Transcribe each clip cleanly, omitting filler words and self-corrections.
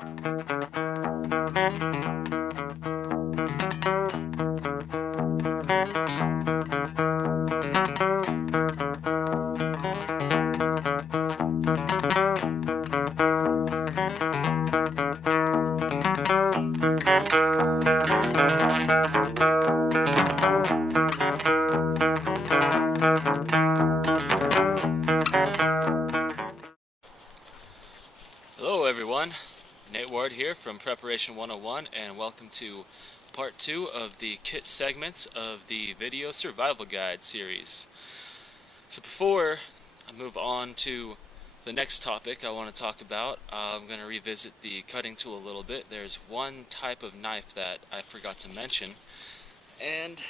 Hello everyone, Nate Ward here from Preparation 101, and welcome to part 2 of the kit segments of the Video Survival Guide series. So before I move on to the next topic I want to talk about, I'm going to revisit the cutting tool a little bit. There's one type of knife that I forgot to mention, and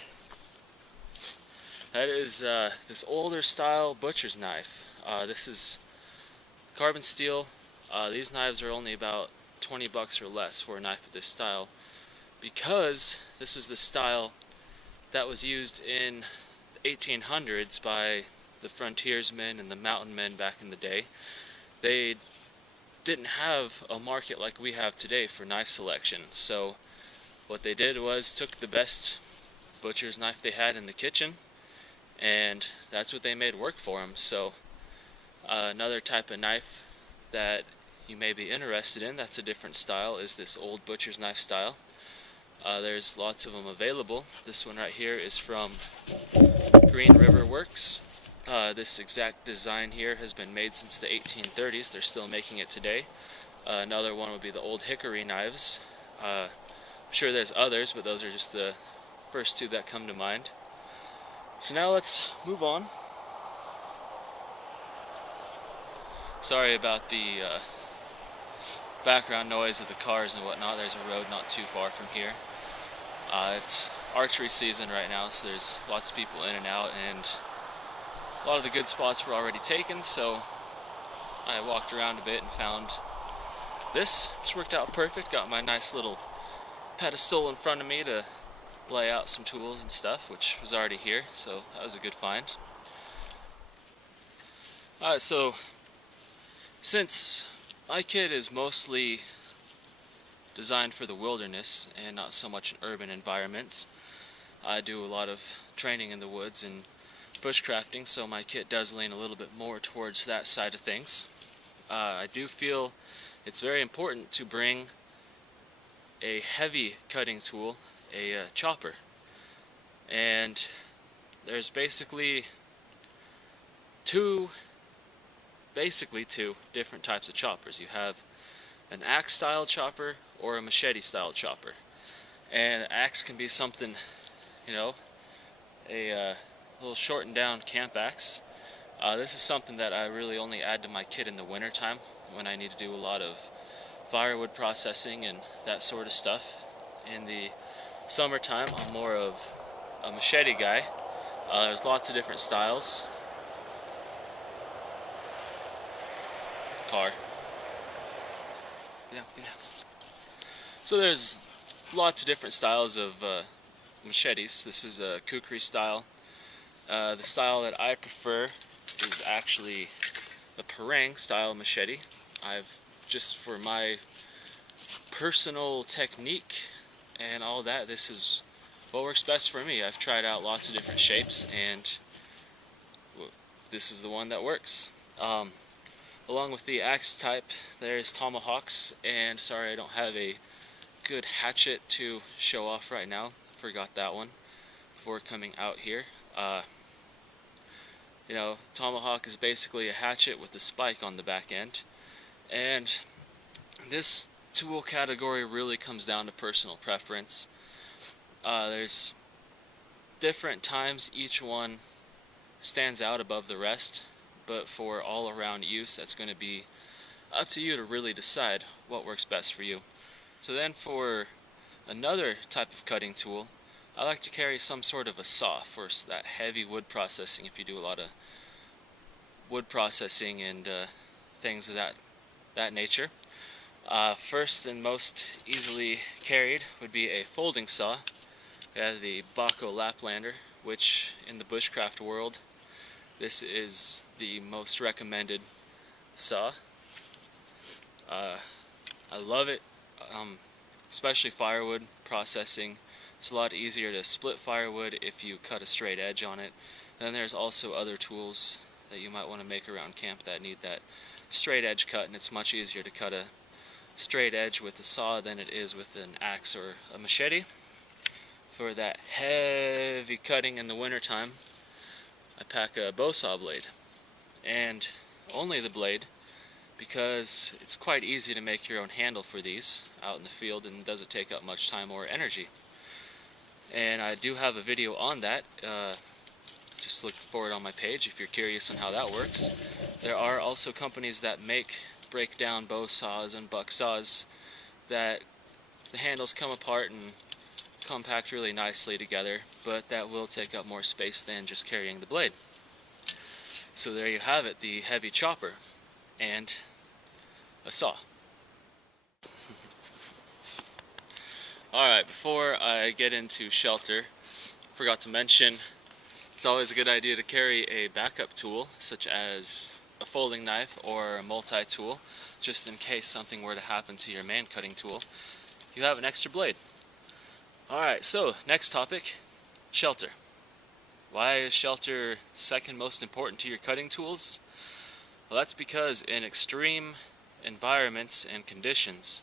that is this older style butcher's knife. This is carbon steel. These knives are only about 20 bucks or less for a knife of this style, because this is the style that was used in the 1800s by the frontiersmen and the mountain men back in the day. They didn't have a market like we have today for knife selection, so what they did was took the best butcher's knife they had in the kitchen, and that's what they made work for them. So another type of knife that you may be interested in that's a different style is this old butcher's knife style. There's lots of them available. This one right here is from Green River Works. This exact design here has been made since the 1830s. They're still making it today. Another one would be the old hickory knives. I'm sure there's others, but those are just the first two that come to mind. So now let's move on. Sorry about the background noise of the cars and whatnot. There's a road not too far from here. It's archery season right now, so there's lots of people in and out, and a lot of the good spots were already taken, so I walked around a bit and found this, which worked out perfect. Got my nice little pedestal in front of me to lay out some tools and stuff, which was already here, so that was a good find. Alright, so since my kit is mostly designed for the wilderness and not so much in urban environments, I do a lot of training in the woods and bushcrafting, so my kit does lean a little bit more towards that side of things. I do feel it's very important to bring a heavy cutting tool, a chopper, and there's basically two different types of choppers. You have an axe style chopper or a machete style chopper, and an axe can be something, you know, a little shortened down camp axe. This is something that I really only add to my kit in the winter time when I need to do a lot of firewood processing and that sort of stuff. In the summertime I'm more of a machete guy. There's lots of different styles. Car. Yeah. So there's lots of different styles of machetes. This is a kukri style. The style that I prefer is actually the parang style machete. Just for my personal technique and all that, this is what works best for me. I've tried out lots of different shapes, and this is the one that works. Along with the axe type, there's tomahawks, and sorry I don't have a good hatchet to show off right now. Forgot that one before coming out here. You know, tomahawk is basically a hatchet with a spike on the back end, and this tool category really comes down to personal preference. There's different times each one stands out above the rest, but for all-around use, that's going to be up to you to really decide what works best for you. So then for another type of cutting tool, I like to carry some sort of a saw for that heavy wood processing, if you do a lot of wood processing and things of that nature. First and most easily carried would be a folding saw. We have the Baco Laplander, which in the bushcraft world, this is the most recommended saw. I love it, especially firewood processing. It's a lot easier to split firewood if you cut a straight edge on it. And then there's also other tools that you might want to make around camp that need that straight edge cut, and it's much easier to cut a straight edge with a saw than it is with an axe or a machete. For that heavy cutting in the wintertime, I pack a bow saw blade, and only the blade, because it's quite easy to make your own handle for these out in the field and doesn't take up much time or energy. And I do have a video on that. Just look for it on my page if you're curious on how that works. There are also companies that break down bow saws and buck saws that the handles come apart and compact really nicely together, but that will take up more space than just carrying the blade. So there you have it, the heavy chopper and a saw. Alright, before I get into shelter, I forgot to mention it's always a good idea to carry a backup tool, such as a folding knife or a multi-tool, just in case something were to happen to your man cutting tool. You have an extra blade. Alright, so next topic, shelter. Why is shelter second most important to your cutting tools? Well, that's because in extreme environments and conditions,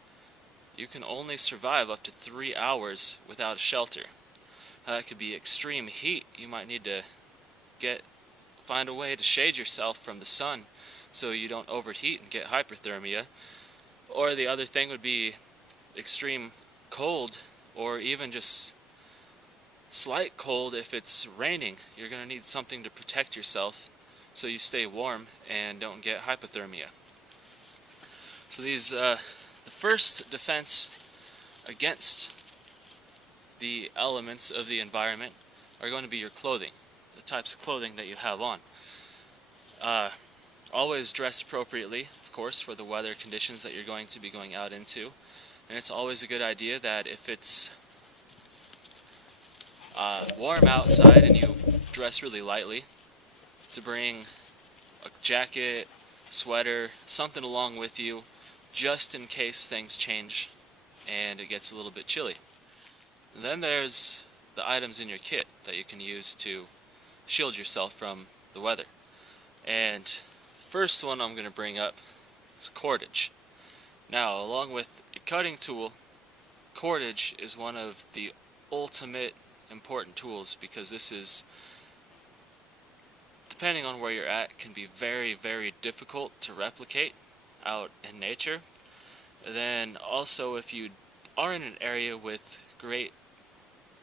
you can only survive up to 3 hours without a shelter. That could be extreme heat. You might need to find a way to shade yourself from the sun so you don't overheat and get hyperthermia. Or the other thing would be extreme cold, or even just slight cold if it's raining. You're going to need something to protect yourself so you stay warm and don't get hypothermia. So the first defense against the elements of the environment are going to be your clothing, the types of clothing that you have on. Always dress appropriately, of course, for the weather conditions that you're going to be going out into. And it's always a good idea that if it's warm outside and you dress really lightly, to bring a jacket, sweater, something along with you, just in case things change and it gets a little bit chilly. And then there's the items in your kit that you can use to shield yourself from the weather. And the first one I'm going to bring up is cordage. Now, along with a cutting tool, cordage is one of the ultimate important tools, because this is, depending on where you're at, can be very, very difficult to replicate out in nature. And then also, if you are in an area with great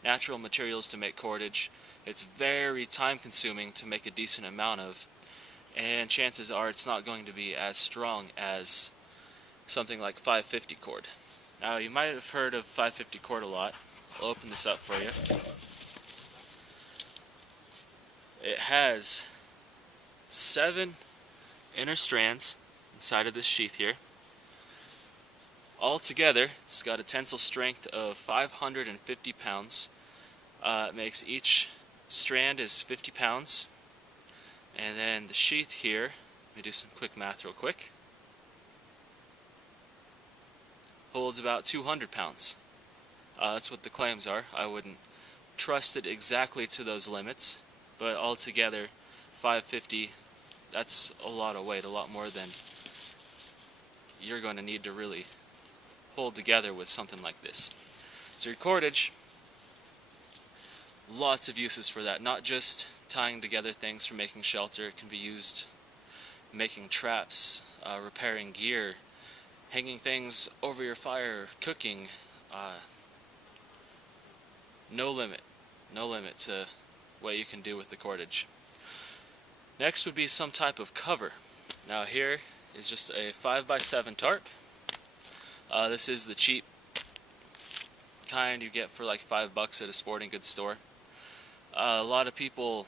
natural materials to make cordage, it's very time consuming to make a decent amount of, and chances are it's not going to be as strong as something like 550 cord. Now, you might have heard of 550 cord a lot. I'll open this up for you. It has 7 inner strands inside of this sheath here. Altogether, it's got a tensile strength of 550 pounds. It makes each strand is 50 pounds. And then the sheath here, let me do some quick math real quick, holds about 200 pounds. That's what the claims are. I wouldn't trust it exactly to those limits, but altogether 550, that's a lot of weight, a lot more than you're going to need to really hold together with something like this. So your cordage, lots of uses for that, not just tying together things for making shelter. It can be used making traps, repairing gear, hanging things over your fire, cooking. No limit to what you can do with the cordage. Next would be some type of cover. Now here is just a 5x7 tarp. This is the cheap kind you get for like $5 at a sporting goods store. A lot of people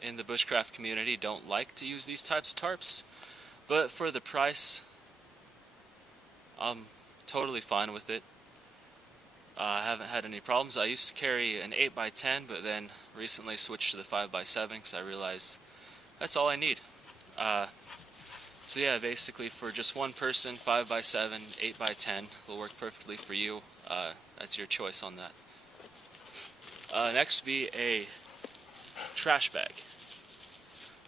in the bushcraft community don't like to use these types of tarps, but for the price, I'm totally fine with it. I haven't had any problems. I used to carry an 8x10, but then recently switched to the 5x7 because I realized that's all I need. So yeah, basically for just one person, 5x7, 8x10 will work perfectly for you. That's your choice on that. Next would be a trash bag.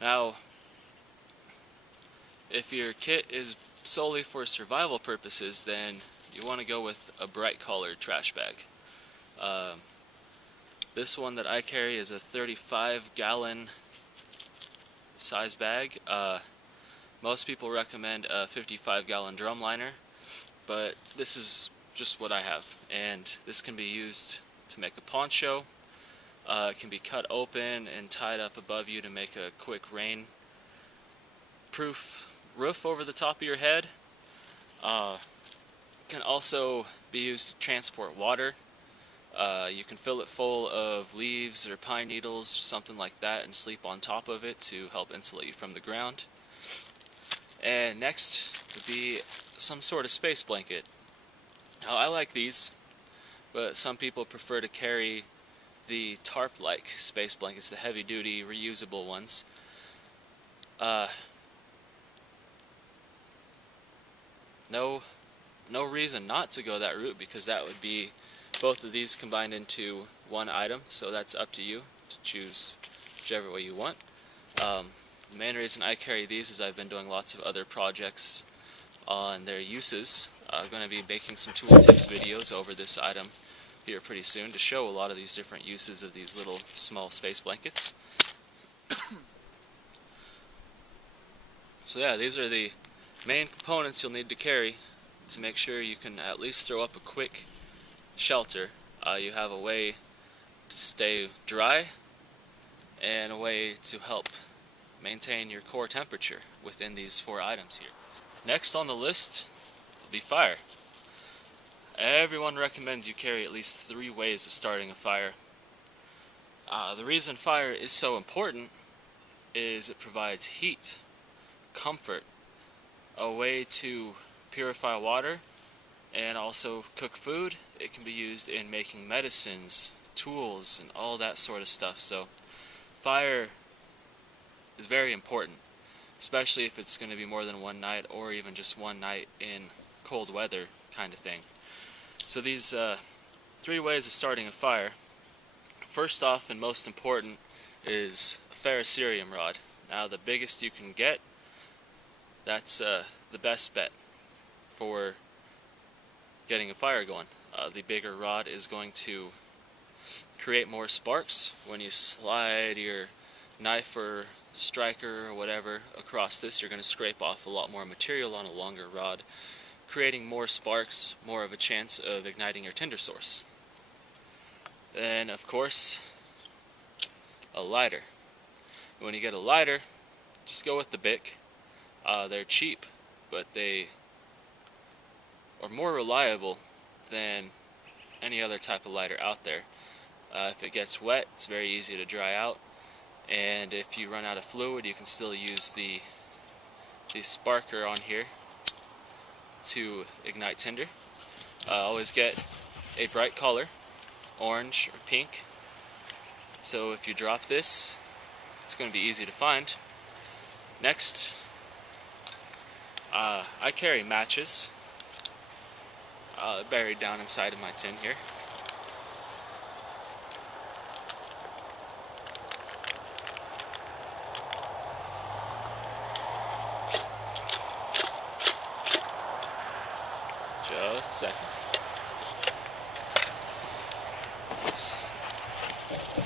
Now, if your kit is solely for survival purposes, then you want to go with a bright colored trash bag. This one that I carry is a 35-gallon size bag. Most people recommend a 55-gallon drum liner, but this is just what I have, and this can be used to make a poncho. It can be cut open and tied up above you to make a quick rain-proof roof over the top of your head. Can also be used to transport water. You can fill it full of leaves or pine needles or something like that and sleep on top of it to help insulate you from the ground. And next would be some sort of space blanket. Now, I like these, but some people prefer to carry the tarp-like space blankets, the heavy-duty reusable ones. No reason not to go that route, because that would be both of these combined into one item, so that's up to you to choose whichever way you want. The main reason I carry these is I've been doing lots of other projects on their uses. I'm going to be making some tooltips videos over this item here pretty soon to show a lot of these different uses of these little small space blankets. So yeah, these are the main components you'll need to carry to make sure you can at least throw up a quick shelter. You have a way to stay dry and a way to help maintain your core temperature within these 4 items here. Next on the list will be fire. Everyone recommends you carry at least 3 ways of starting a fire. The reason fire is so important is it provides heat, comfort, a way to purify water, and also cook food. It can be used in making medicines, tools, and all that sort of stuff. So fire is very important, especially if it's going to be more than one night or even just one night in cold weather kind of thing. So these 3 ways of starting a fire. First off, and most important, is a ferrocerium rod. Now, the biggest you can get, that's the best bet for getting a fire going. The bigger rod is going to create more sparks. When you slide your knife or striker or whatever across this, you're going to scrape off a lot more material on a longer rod, creating more sparks, more of a chance of igniting your tinder source. Then, of course, a lighter. When you get a lighter, just go with the Bic. They're cheap, but they are more reliable than any other type of lighter out there. If it gets wet, it's very easy to dry out, and if you run out of fluid, you can still use the sparker on here to ignite tinder. Always get a bright color, orange or pink, so if you drop this, it's going to be easy to find. Next, I carry matches buried down inside of my tin here. Just a second.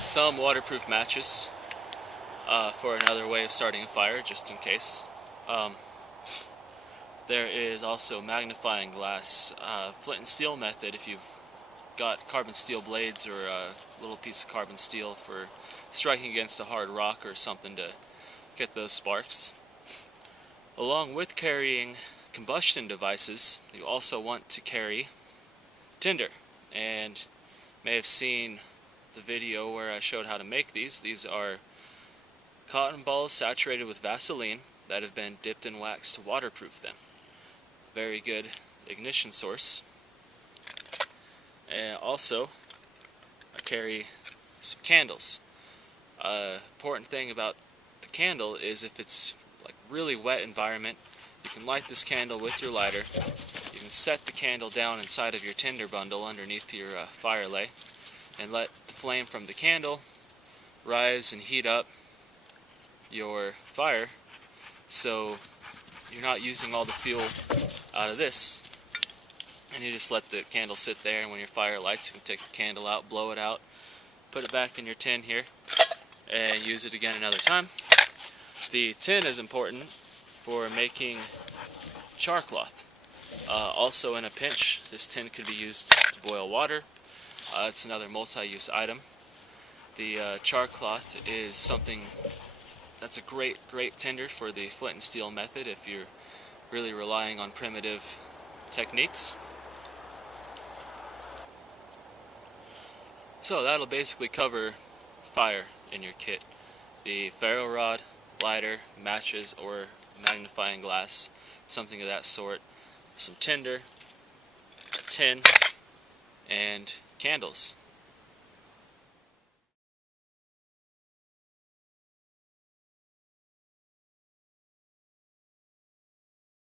Some waterproof matches for another way of starting a fire, just in case. There is also magnifying glass, flint and steel method if you've got carbon steel blades or a little piece of carbon steel for striking against a hard rock or something to get those sparks. Along with carrying combustion devices, you also want to carry tinder, and you may have seen the video where I showed how to make these. These are cotton balls saturated with Vaseline that have been dipped in wax to waterproof them. Very good ignition source. And also, I carry some candles. Important thing about the candle is if it's like really wet environment, You can light this candle with your lighter. You can set the candle down inside of your tinder bundle underneath your fire lay and let the flame from the candle rise and heat up your fire, so you're not using all the fuel out of this, and you just let the candle sit there, and when your fire lights you can take the candle out, blow it out, put it back in your tin here, and use it again another time. The tin is important for making char cloth. Also in a pinch, this tin could be used to boil water. It's another multi-use item. The char cloth is something that's a great tinder for the flint and steel method if you're really relying on primitive techniques. So that'll basically cover fire in your kit. The ferro rod, lighter, matches, or magnifying glass, something of that sort, some tinder, a tin, and candles.